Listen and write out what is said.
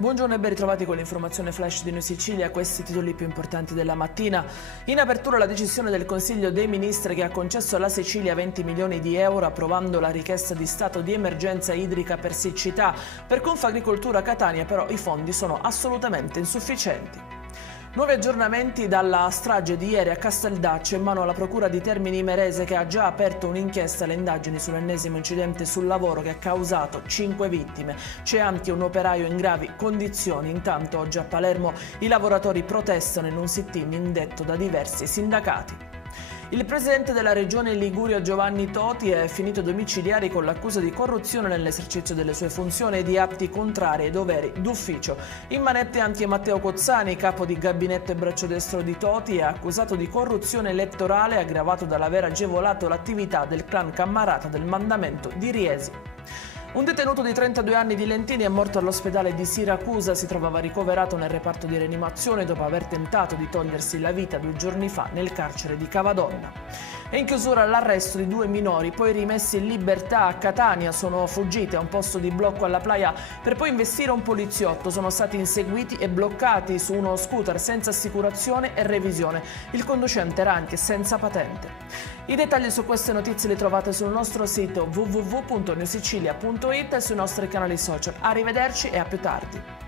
Buongiorno e ben ritrovati con l'informazione flash di Noi Sicilia, questi titoli più importanti della mattina. In apertura la decisione del Consiglio dei Ministri che ha concesso alla Sicilia 20 milioni di euro approvando la richiesta di stato di emergenza idrica per siccità. Per Confagricoltura Catania però i fondi sono assolutamente insufficienti. Nuovi aggiornamenti dalla strage di ieri a Casteldaccio in mano alla Procura di Termini Imerese che ha già aperto un'inchiesta alle indagini sull'ennesimo incidente sul lavoro che ha causato 5 vittime. C'è anche un operaio in gravi condizioni. Intanto oggi a Palermo i lavoratori protestano in un sit-in indetto da diversi sindacati. Il presidente della regione Liguria Giovanni Toti è finito ai domiciliari con l'accusa di corruzione nell'esercizio delle sue funzioni e di atti contrari ai doveri d'ufficio. In manette anche Matteo Cozzani, capo di gabinetto e braccio destro di Toti, è accusato di corruzione elettorale aggravato dall'aver agevolato l'attività del clan Cammarata del mandamento di Riesi. Un detenuto di 32 anni di Lentini è morto all'ospedale di Siracusa, si trovava ricoverato nel reparto di rianimazione dopo aver tentato di togliersi la vita 2 giorni fa nel carcere di Cavadonna. È in chiusura l'arresto di 2 minori, poi rimessi in libertà a Catania, sono fuggiti a un posto di blocco alla playa per poi investire un poliziotto, sono stati inseguiti e bloccati su uno scooter senza assicurazione e revisione. Il conducente era anche senza patente. I dettagli su queste notizie li trovate sul nostro sito www.newsicilia.it e sui nostri canali social. Arrivederci e a più tardi.